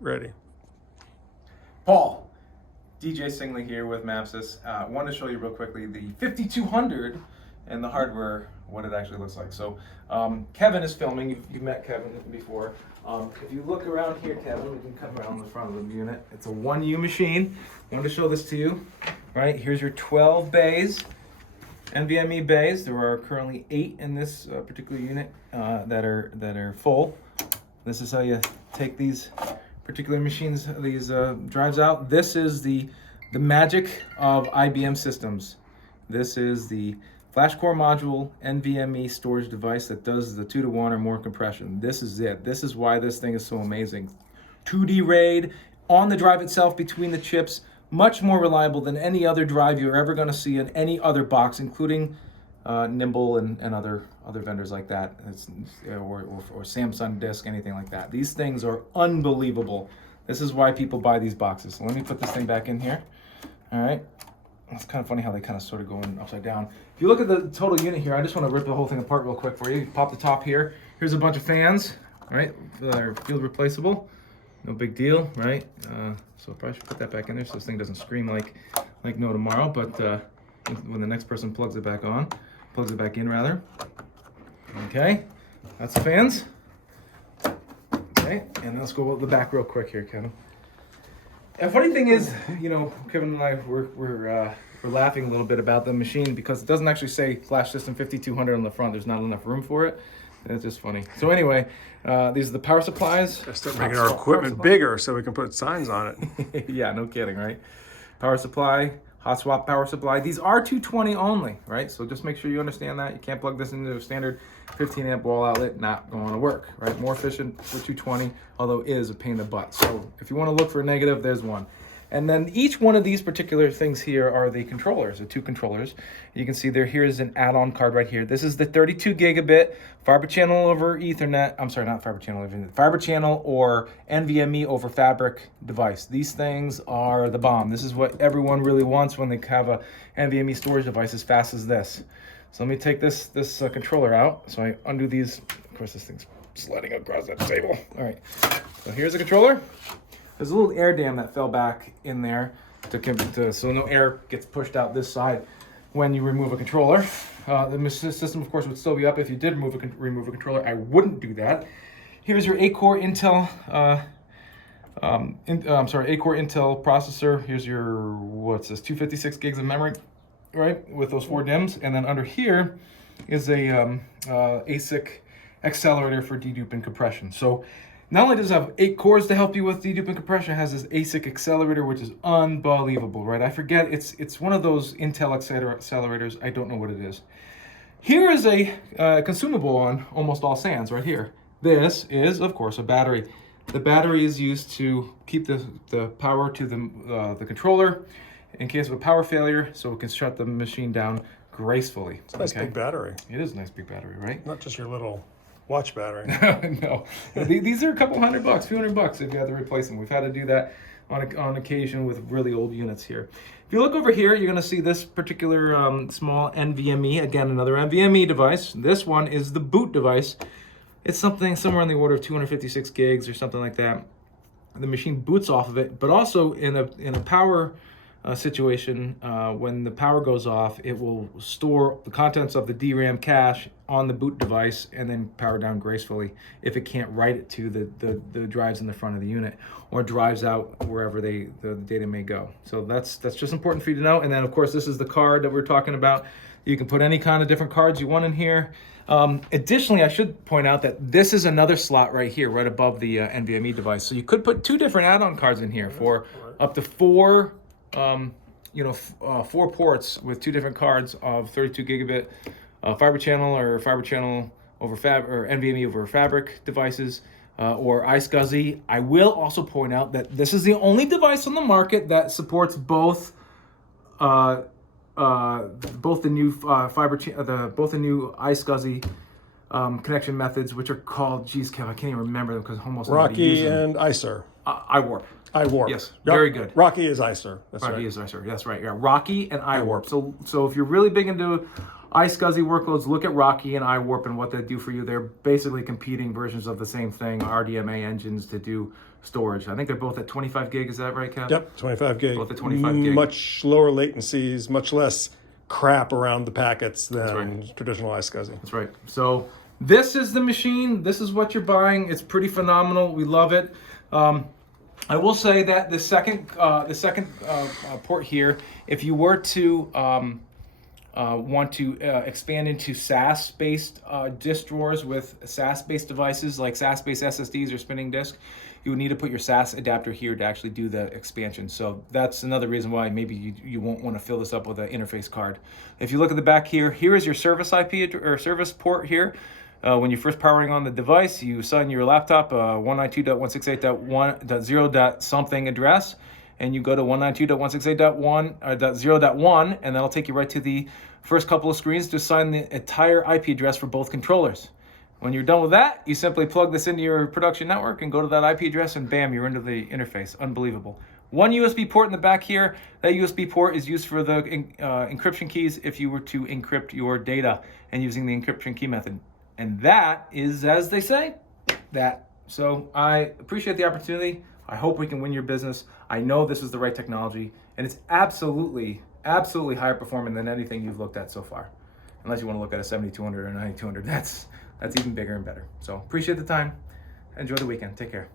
Ready. Paul, DJ Singley here with Mapsys. Want to show you real quickly the 5200 and the hardware, what it actually looks like. So Kevin is filming. You've met Kevin before. If you look around here, Kevin, we can come around the front of the unit. It's a 1U machine. I wanted to show this to you. Right, here's your 12 bays, NVMe bays. There are currently 8 in this particular unit that are full. This is how you take these particular machines, these drives out. This is the magic of IBM systems. This is the flash core module NVMe storage device that does the 2-to-1 or more compression. This is it. This is why this thing is so amazing. 2D RAID on the drive itself between the chips, much more reliable than any other drive you're ever going to see in any other box, including Nimble and other vendors like that, or Samsung Disk, anything like that. These things are unbelievable. This is why people buy these boxes. So let me put this thing back in here. All right. It's kind of funny how they kind of sort of go in upside down. If you look at the total unit here, I just want to rip the whole thing apart real quick for you. Pop the top here. Here's a bunch of fans, right? They're field replaceable. No big deal, right? So I probably should put that back in there so this thing doesn't scream like no tomorrow. But when the next person plugs it back in rather. Okay, that's the fans. Okay, and let's go over the back real quick here, Kevin. And funny thing is, you know, Kevin and I we're laughing a little bit about the machine because it doesn't actually say Flash System 5200 on the front. There's not enough room for it. It's just funny. So anyway, these are the power supplies. Let's start making our equipment bigger so we can put signs on it. Yeah, no kidding, right? Power supply, hot swap power supply. These are 220 only, right? So just make sure you understand that. You can't plug this into a standard 15 amp wall outlet, not going to work, right? More efficient for 220, although it is a pain in the butt. So if you want to look for a negative, there's one. And then each one of these particular things here are the controllers, the 2 controllers. You can see here's an add-on card right here. This is the 32 gigabit fiber channel over Ethernet. I'm sorry, not fiber channel, fiber channel or NVMe over fabric device. These things are the bomb. This is what everyone really wants when they have a NVMe storage device as fast as this. So let me take this controller out. So I undo these. Of course, this thing's sliding across that table. All right, so here's the controller. There's a little air dam that fell back in there so no air gets pushed out this side when you remove a controller. The system, of course, would still be up if you did remove a controller. I wouldn't do that. Here's your 8-core Intel, 8-core Intel processor. Here's your, what's this, 256 gigs of memory, right, with those 4 DIMMs. And then under here is a ASIC accelerator for dedupe and compression. So not only does it have 8 cores to help you with dedupe and compression, it has this ASIC accelerator, which is unbelievable, right? I forget, it's one of those Intel accelerators. I don't know what it is. Here is a consumable on almost all SANs right here. This is, of course, a battery. The battery is used to keep the power to the controller in case of a power failure, so it can shut the machine down gracefully. It's a nice big battery. It is a nice big battery, right? Not just your little watch battery. No, these are a couple $100, few $100 if you had to replace them. We've had to do that on occasion with really old units here. If you look over here, you're going to see this particular small NVMe. Again, another NVMe device. This one is the boot device. It's somewhere in the order of 256 gigs or something like that. The machine boots off of it, but also in a power situation, when the power goes off, it will store the contents of the DRAM cache on the boot device and then power down gracefully if it can't write it to the drives in the front of the unit or drives out wherever the data may go. So that's just important for you to know. And then, of course, this is the card that we're talking about. You can put any kind of different cards you want in here. Additionally, I should point out that this is another slot right here, right above the NVMe device. So you could put 2 different add-on cards in here for up to 4 4 ports with 2 different cards of 32 gigabit fiber channel or fiber channel over or NVMe over fabric devices or iSCSI. I will also point out that this is the only device on the market that supports both the new both the new iSCSI connection methods, which are called, geez, Kev, I can't even remember them because almost Rocky and ICER. iWarp. iWarp. Yes, very good. Rocky is ICER. That's Rocky right. is ICER. That's right. Yeah, Rocky and iWarp. So if you're really big into iSCSI workloads, look at Rocky and iWarp and what they do for you. They're basically competing versions of the same thing, RDMA engines to do storage. I think they're both at 25 gig. Is that right, Cap? Yep, 25 gig. Both at 25 gig. Much lower latencies, much less crap around the packets than right. traditional iSCSI. That's right. So this is the machine. This is what you're buying. It's pretty phenomenal. We love it. I will say that the second port here, if you were to want to expand into SAS-based disk drawers with SAS-based devices like SAS-based SSDs or spinning disk, you would need to put your SAS adapter here to actually do the expansion. So that's another reason why maybe you won't want to fill this up with an interface card. If you look at the back here, here is your service IP or service port here. When you're first powering on the device, you assign your laptop 192.168.1.0. something address, and you go to 192.168.1.0.1, and that'll take you right to the first couple of screens to assign the entire IP address for both controllers. When you're done with that, you simply plug this into your production network and go to that IP address, and bam, you're into the interface. Unbelievable. One USB port in the back here. That USB port is used for the encryption keys if you were to encrypt your data and using the encryption key method. And that is, as they say, that. So I appreciate the opportunity. I hope we can win your business. I know this is the right technology, and it's absolutely higher performing than anything you've looked at so far. Unless you want to look at a 7200 or 9200, that's even bigger and better. So appreciate the time. Enjoy the weekend. Take care.